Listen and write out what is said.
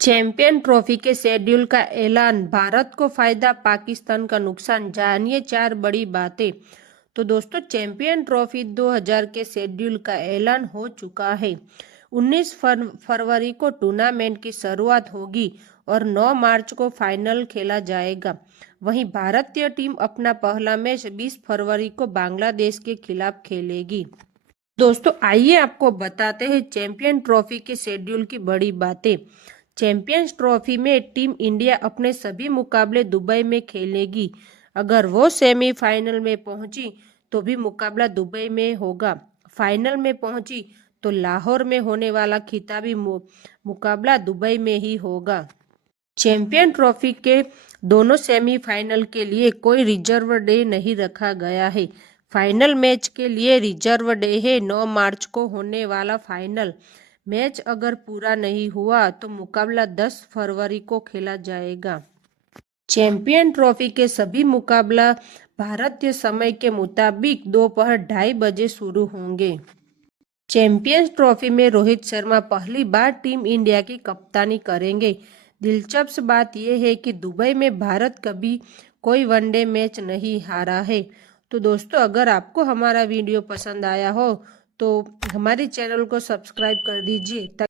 Champion trophy के schedule का ऐलान, भारत को फायदा पाकिस्तान का नुकसान। जानिए 4 बड़ी बातें। तो दोस्तों, चैंपियन ट्रॉफी 2000 के शेड्यूल का ऐलान हो चुका है। 19 फरवरी को टूर्नामेंट की शुरुआत होगी और 9 मार्च को फाइनल खेला जाएगा। वहीं भारतीय टीम अपना पहला मैच 20 फरवरी को बांग्लादेश के खिलाफ खेलेगी। दोस्तों, आइए आपको बताते हैं चैंपियन ट्रॉफी के शेड्यूल की बड़ी बातें। चैंपियंस ट्रॉफी में टीम इंडिया अपने सभी मुकाबले दुबई में खेलेगी। अगर वो सेमीफाइनल में पहुंची तो भी मुकाबला दुबई में होगा। फाइनल में पहुंची तो लाहौर में होने वाला खिताबी मुकाबला दुबई में ही होगा। चैंपियन ट्रॉफी के दोनों सेमीफाइनल के लिए कोई रिजर्व डे नहीं रखा गया है। फाइनल मैच के लिए रिजर्व डे है 9 मार्च को होने वाला फाइनल मैच। अगर पूरा नहीं हुआ तो मुकाबला 10 फरवरी को खेला जाएगा। चैंपियन ट्रॉफी के सभी मुकाबला भारतीय समय के मुताबिक दोपहर 2:30 बजे शुरू होंगे। चैंपियंस ट्रॉफी में रोहित शर्मा पहली बार टीम इंडिया की कप्तानी करेंगे। दिलचस्प बात यह है कि दुबई में भारत कभी कोई वनडे मैच नहीं हारा है। तो दोस्तों, अगर आपको हमारा वीडियो पसंद आया हो तो हमारे चैनल को सब्सक्राइब कर दीजिए।